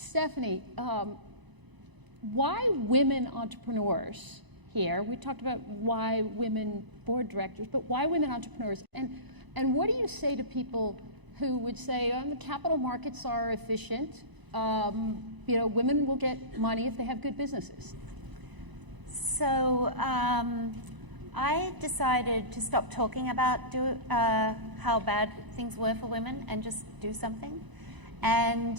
Stephanie, why women entrepreneurs here? We talked about why women board directors, but why women entrepreneurs? And what do you say to people who would say, the capital markets are efficient, women will get money if they have good businesses? So I decided to stop talking about how bad things were for women and just do something. And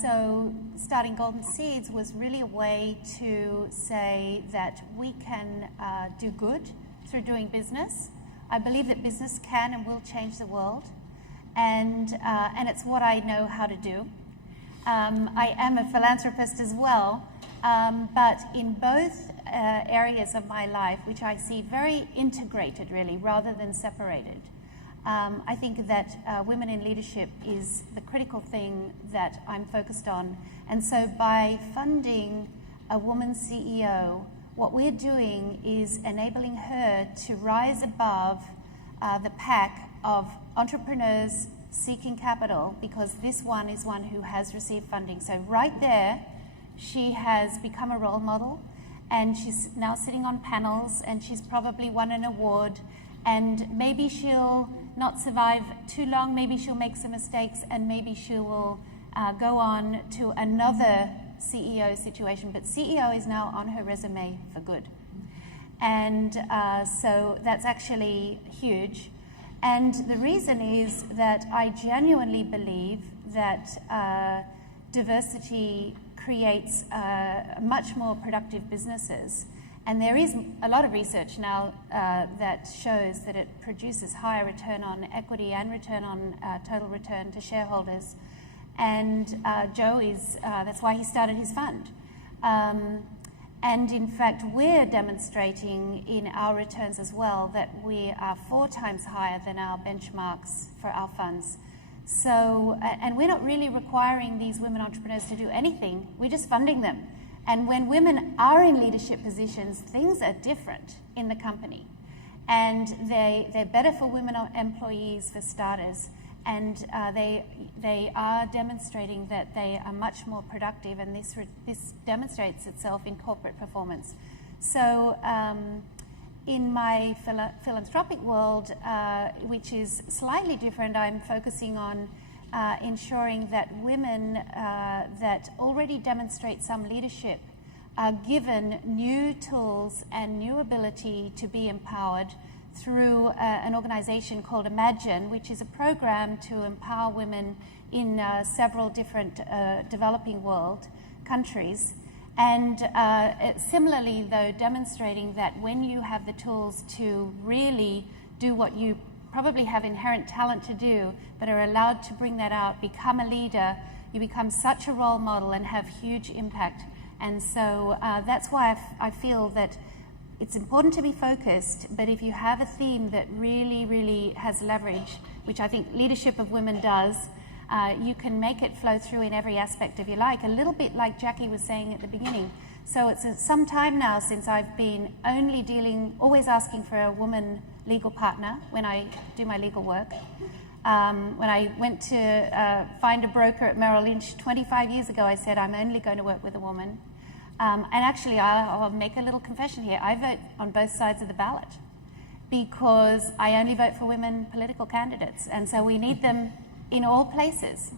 so starting Golden Seeds was really a way to say that we can do good through doing business. I believe that business can and will change the world, and it's what I know how to do. I am a philanthropist as well, but in both areas of my life, which I see very integrated really, rather than separated. I think that women in leadership is the critical thing that I'm focused on. And so by funding a woman CEO, what we're doing is enabling her to rise above the pack of entrepreneurs seeking capital, because this one is one who has received funding. So right there, she has become a role model, and she's now sitting on panels, and she's probably won an award, and maybe she'll not survive too long, maybe she'll make some mistakes, and maybe she will go on to another CEO situation, but CEO is now on her resume for good. And so that's actually huge. And the reason is that I genuinely believe that diversity creates much more productive businesses. And there is a lot of research now that shows that it produces higher return on equity and return on total return to shareholders. And Joe is, that's why he started his fund. And in fact, we're demonstrating in our returns as well that we are 4 times higher than our benchmarks for our funds. So, and we're not really requiring these women entrepreneurs to do anything, we're just funding them. And when women are in leadership positions, things are different in the company. And they're better for women employees, for starters. And they are demonstrating that they are much more productive, and this demonstrates itself in corporate performance. So in my philanthropic world, which is slightly different, I'm focusing on ensuring that women that already demonstrate some leadership are given new tools and new ability to be empowered through an organization called Imagine, which is a program to empower women in several different developing world countries. And similarly, though, demonstrating that when you have the tools to really do what you probably have inherent talent to do, but are allowed to bring that out, become a leader, you become such a role model and have huge impact. And so that's why I feel that it's important to be focused, but if you have a theme that really, really has leverage, which I think leadership of women does, you can make it flow through in every aspect of your life, a little bit like Jackie was saying at the beginning. So it's some time now since I've been always asking for a woman legal partner when I do my legal work. When I went to find a broker at Merrill Lynch 25 years ago, I said, I'm only going to work with a woman. And actually, I'll make a little confession here. I vote on both sides of the ballot because I only vote for women political candidates. And so we need them in all places.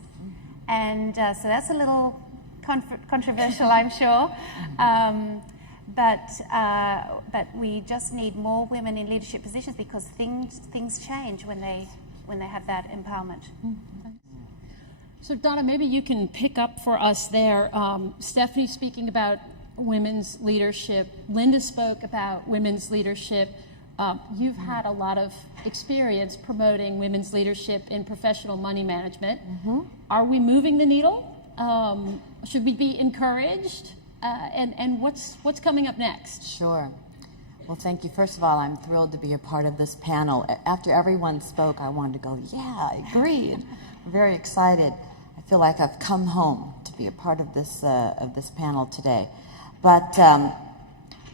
And so that's a little controversial, I'm sure. But we just need more women in leadership positions because things change when they have that empowerment. So Donna, maybe you can pick up for us there. Stephanie speaking about women's leadership. Linda spoke about women's leadership. You've had a lot of experience promoting women's leadership in professional money management. Mm-hmm. Are we moving the needle? Should we be encouraged? And what's coming up next? Sure. Well, thank you. First of all, I'm thrilled to be a part of this panel. After everyone spoke, I wanted to go, yeah, I agreed. I'm very excited. I feel like I've come home to be a part of this panel today. But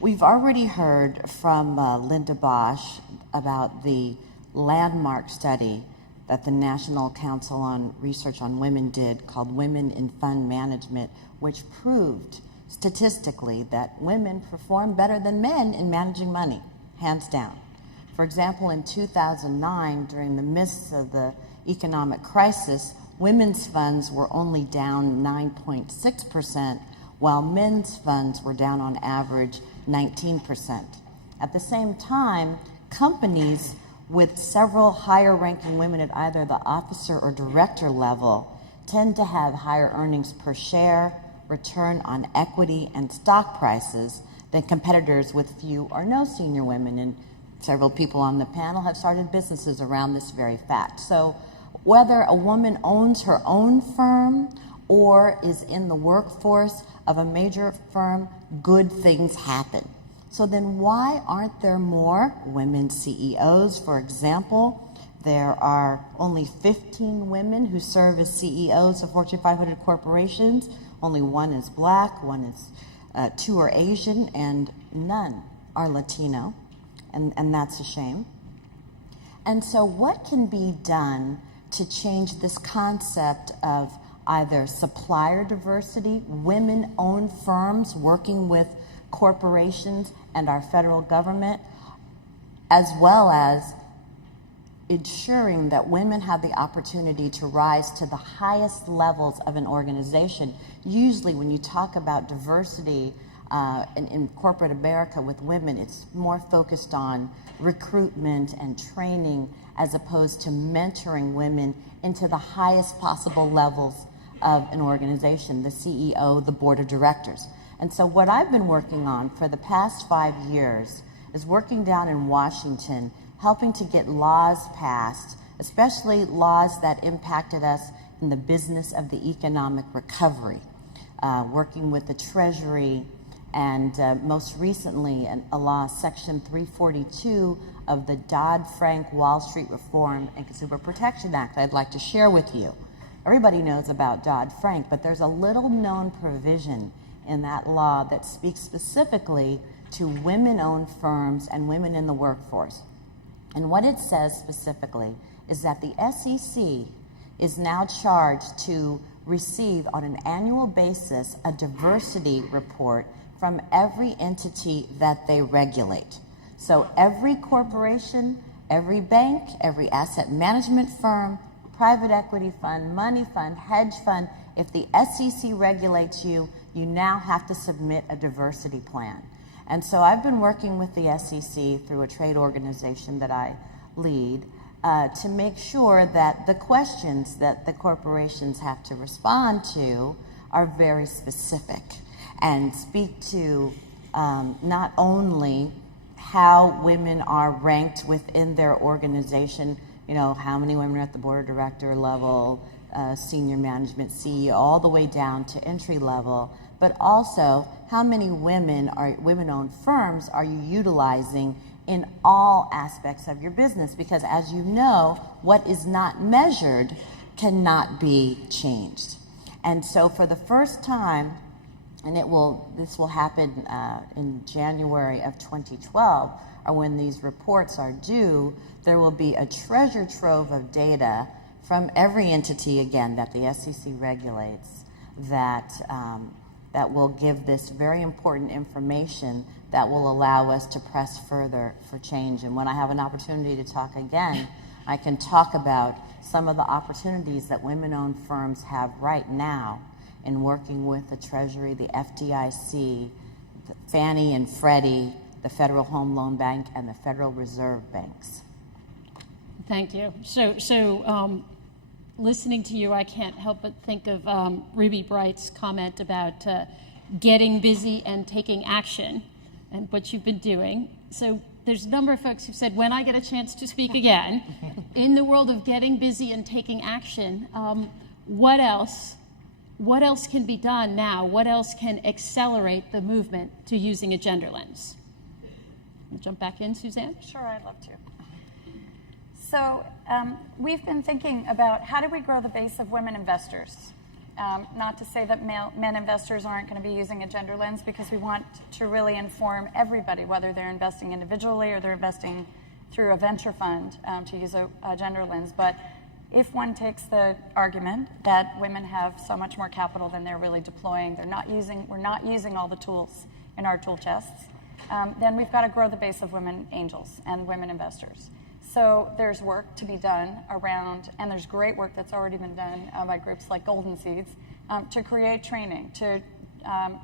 we've already heard from Linda Bosch about the landmark study that the National Council on Research on Women did called Women in Fund Management, which proved statistically that women perform better than men in managing money, hands down. For example, in 2009, during the midst of the economic crisis, women's funds were only down 9.6%, while men's funds were down on average 19%. At the same time, companies with several higher ranking women at either the officer or director level tend to have higher earnings per share, return on equity, and stock prices than competitors with few or no senior women. And several people on the panel have started businesses around this very fact. So whether a woman owns her own firm or is in the workforce of a major firm, good things happen. So then why aren't there more women CEOs? For example, there are only 15 women who serve as CEOs of Fortune 500 corporations. Only one is black, two are Asian, and none are Latino. And that's a shame. And so what can be done to change this concept of either supplier diversity, women-owned firms working with corporations and our federal government, as well as ensuring that women have the opportunity to rise to the highest levels of an organization? Usually when you talk about diversity in corporate America with women, it's more focused on recruitment and training as opposed to mentoring women into the highest possible levels of an organization, the CEO, the board of directors. And so what I've been working on for the past 5 years is working down in Washington, helping to get laws passed, especially laws that impacted us in the business of the economic recovery, working with the Treasury, and most recently a law, Section 342 of the Dodd-Frank Wall Street Reform and Consumer Protection Act I'd like to share with you. Everybody knows about Dodd-Frank, but there's a little known provision in that law that speaks specifically to women-owned firms and women in the workforce. And what it says specifically is that the SEC is now charged to receive on an annual basis a diversity report from every entity that they regulate. So every corporation, every bank, every asset management firm, private equity fund, money fund, hedge fund, if the SEC regulates you, you now have to submit a diversity plan. And so I've been working with the SEC through a trade organization that I lead to make sure that the questions that the corporations have to respond to are very specific and speak to not only how women are ranked within their organization, you know, how many women are at the board of director level, senior management, CEO, all the way down to entry level, but also how many women-owned firms are you utilizing in all aspects of your business? Because as you know, what is not measured cannot be changed. And so for the first time, and this will happen in January of 2012, or when these reports are due, there will be a treasure trove of data from every entity, again, that the SEC regulates, that will give this very important information that will allow us to press further for change. And when I have an opportunity to talk again, I can talk about some of the opportunities that women-owned firms have right now in working with the Treasury, the FDIC, Fannie and Freddie, the Federal Home Loan Bank, and the Federal Reserve Banks. Thank you. So listening to you, I can't help but think of Ruby Bright's comment about getting busy and taking action and what you've been doing. So there's a number of folks who said, when I get a chance to speak again, in the world of getting busy and taking action, what else can be done now? What else can accelerate the movement to using a gender lens? Jump back in, Suzanne? Sure, I'd love to. So we've been thinking about how do we grow the base of women investors? Not to say that men investors aren't going to be using a gender lens, because we want to really inform everybody, whether they're investing individually or they're investing through a venture fund, to use a gender lens. But if one takes the argument that women have so much more capital than they're really deploying, we're not using all the tools in our tool chests, then we've got to grow the base of women angels and women investors. So there's work to be done around, and there's great work that's already been done by groups like Golden Seeds to create training, to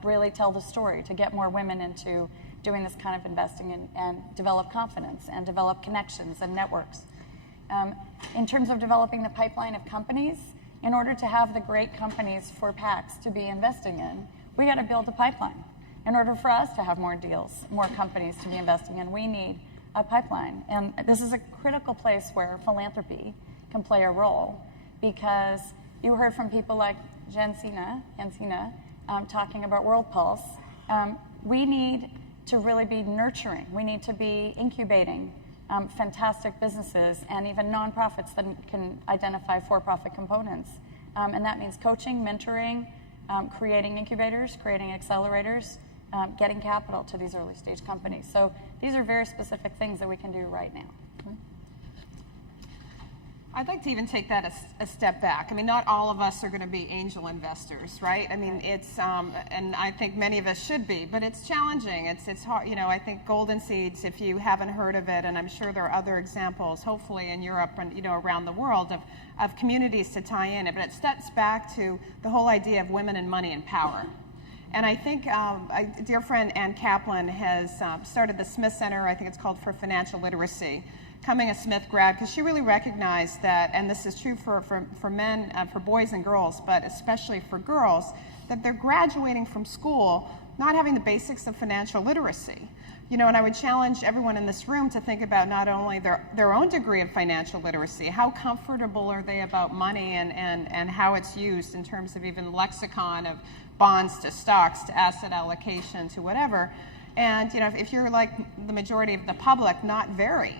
really tell the story, to get more women into doing this kind of investing and develop confidence and develop connections and networks. In terms of developing the pipeline of companies, in order to have the great companies for PACs to be investing in, we got to build a pipeline. In order for us to have more deals, more companies to be investing in, we need a pipeline. And this is a critical place where philanthropy can play a role, because you heard from people like Jensina talking about World Pulse. We need to really be nurturing. We need to be incubating fantastic businesses and even nonprofits that can identify for-profit components. And that means coaching, mentoring, creating incubators, creating accelerators, getting capital to these early stage companies. So these are very specific things that we can do right now. I'd like to even take that a step back. I mean, not all of us are going to be angel investors, right? I mean, it's, and I think many of us should be, but it's challenging. It's hard. You know, I think Golden Seeds, if you haven't heard of it, and I'm sure there are other examples, hopefully in Europe and, you know, around the world of communities to tie in it, but it steps back to the whole idea of women and money and power. And I think a dear friend Ann Kaplan has started the Smith Center, I think it's called, for Financial Literacy, coming a Smith grad, because she really recognized that, and this is true for men, for boys and girls, but especially for girls, that they're graduating from school not having the basics of financial literacy. You know, and I would challenge everyone in this room to think about not only their own degree of financial literacy, how comfortable are they about money and how it's used in terms of even lexicon of bonds to stocks to asset allocation to whatever. And, you know, if you're like the majority of the public, not very.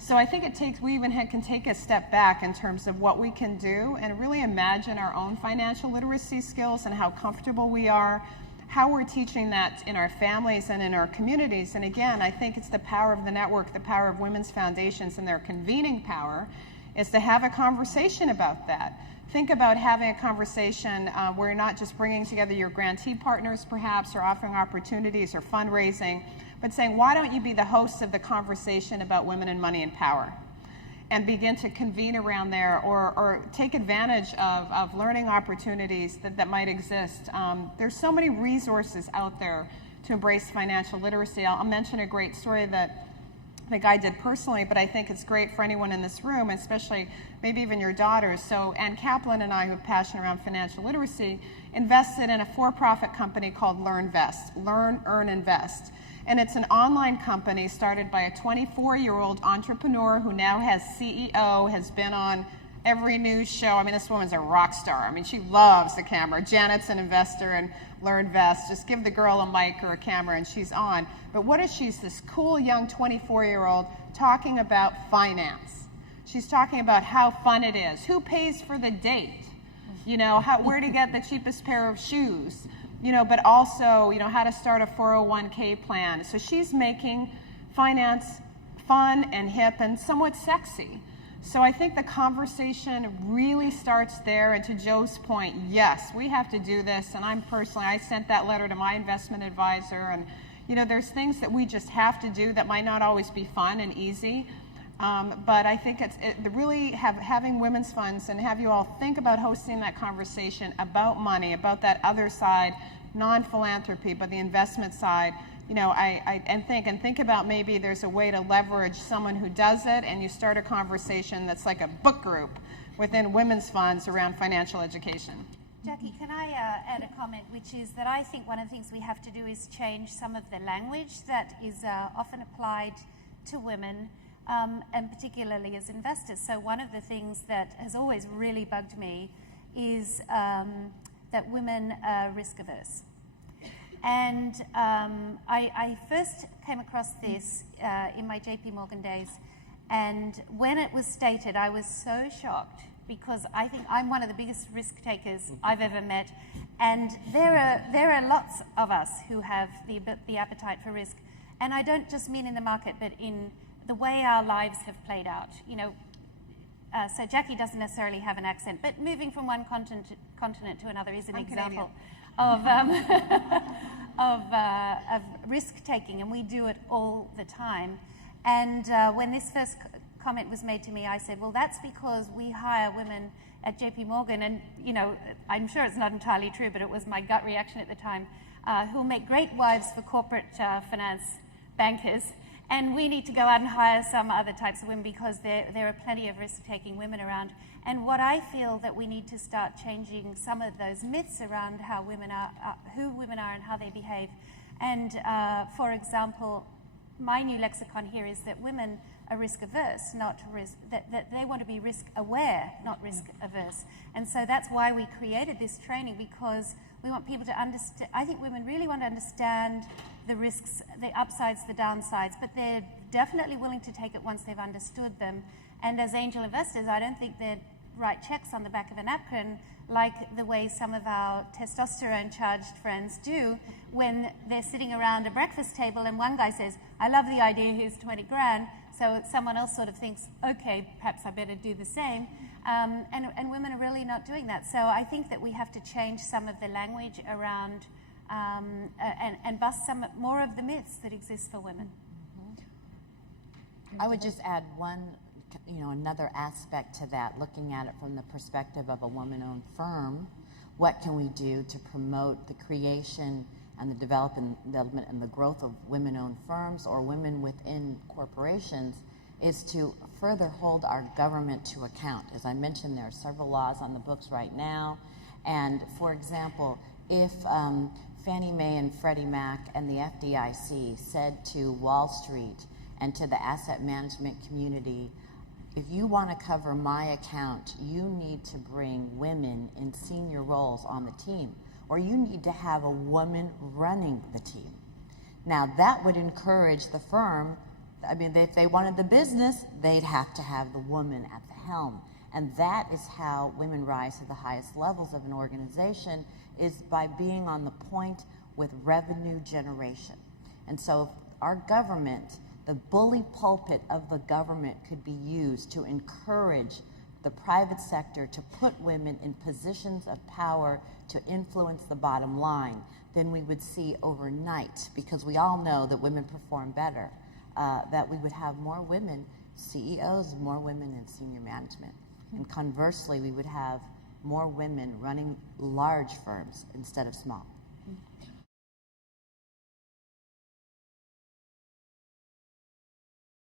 So I think we even can take a step back in terms of what we can do and really imagine our own financial literacy skills and how comfortable we are, how we're teaching that in our families and in our communities. And again, I think it's the power of the network, the power of women's foundations and their convening power is to have a conversation about that. Think about having a conversation where you're not just bringing together your grantee partners perhaps or offering opportunities or fundraising, but saying, why don't you be the host of the conversation about women and money and power? And begin to convene around there or take advantage of learning opportunities that might exist. There's so many resources out there to embrace financial literacy. I'll mention a great story that the guy did personally, but I think it's great for anyone in this room, especially maybe even your daughters. So Ann Kaplan and I, who have passion around financial literacy, invested in a for-profit company called Learn, Earn, Invest. And it's an online company started by a 24-year-old entrepreneur who now has CEO, has been on every news show. I mean, this woman's a rock star. I mean, she loves the camera. Janet's an investor in Learn Invest. Just give the girl a mic or a camera and she's on. But what is she's this cool young 24-year-old talking about finance. She's talking about how fun it is. Who pays for the date? You know, where to get the cheapest pair of shoes? You know, but also, you know, how to start a 401k plan. So she's making finance fun and hip and somewhat sexy. So I think the conversation really starts there. And to Joe's point, yes, we have to do this. And I sent that letter to my investment advisor. And, you know, there's things that we just have to do that might not always be fun and easy. But I think really having women's funds and have you all think about hosting that conversation about money, about that other side, non-philanthropy, but the investment side, you know, think about maybe there's a way to leverage someone who does it and you start a conversation that's like a book group within women's funds around financial education. Jackie, can I add a comment, which is that I think one of the things we have to do is change some of the language that is often applied to women, and particularly as investors. So one of the things that has always really bugged me is that women are risk averse. And I first came across this in my JP Morgan days, and when it was stated, I was so shocked because I think I'm one of the biggest risk takers I've ever met, and there are lots of us who have the appetite for risk, and I don't just mean in the market, but in the way our lives have played out. You know, so Jackie doesn't necessarily have an accent, but moving from one continent to another is an example of, of risk-taking, and we do it all the time. And when this first comment was made to me, I said, well, that's because we hire women at JP Morgan, and I'm sure it's not entirely true, but it was my gut reaction at the time, who'll make great wives for corporate finance bankers, and we need to go out and hire some other types of women because there are plenty of risk-taking women around. And what I feel that we need to start changing some of those myths around how women are, who women are and how they behave. And for example, my new lexicon here is that women are risk-averse, not risk, that they want to be risk-aware, not risk-averse. And so that's why we created this training, because we want people to understand. I think women really want to understand the risks, the upsides, the downsides, but they're definitely willing to take it once they've understood them. And as angel investors, I don't think they'd write checks on the back of a napkin like the way some of our testosterone-charged friends do when they're sitting around a breakfast table and one guy says, I love the idea, here's 20 grand. So someone else sort of thinks, okay, perhaps I better do the same. And women are really not doing that. So I think that we have to change some of the language around and bust some more of the myths that exist for women. I would just add one, another aspect to that, looking at it from the perspective of a woman-owned firm. What can we do to promote the creation and the development and the growth of women-owned firms or women within corporations is to further hold our government to account. As I mentioned, there are several laws on the books right now. And for example, if Fannie Mae and Freddie Mac and the FDIC said to Wall Street and to the asset management community, if you want to cover my account, you need to bring women in senior roles on the team, or you need to have a woman running the team. Now, that would encourage the firm. I mean, if they wanted the business, they'd have to have the woman at the helm. And that is how women rise to the highest levels of an organization, is by being on the point with revenue generation. And so our government, the bully pulpit of the government, could be used to encourage the private sector to put women in positions of power to influence the bottom line. Then we would see overnight, because we all know that women perform better, that we would have more women CEOs, more women in senior management. And conversely, we would have more women running large firms instead of small.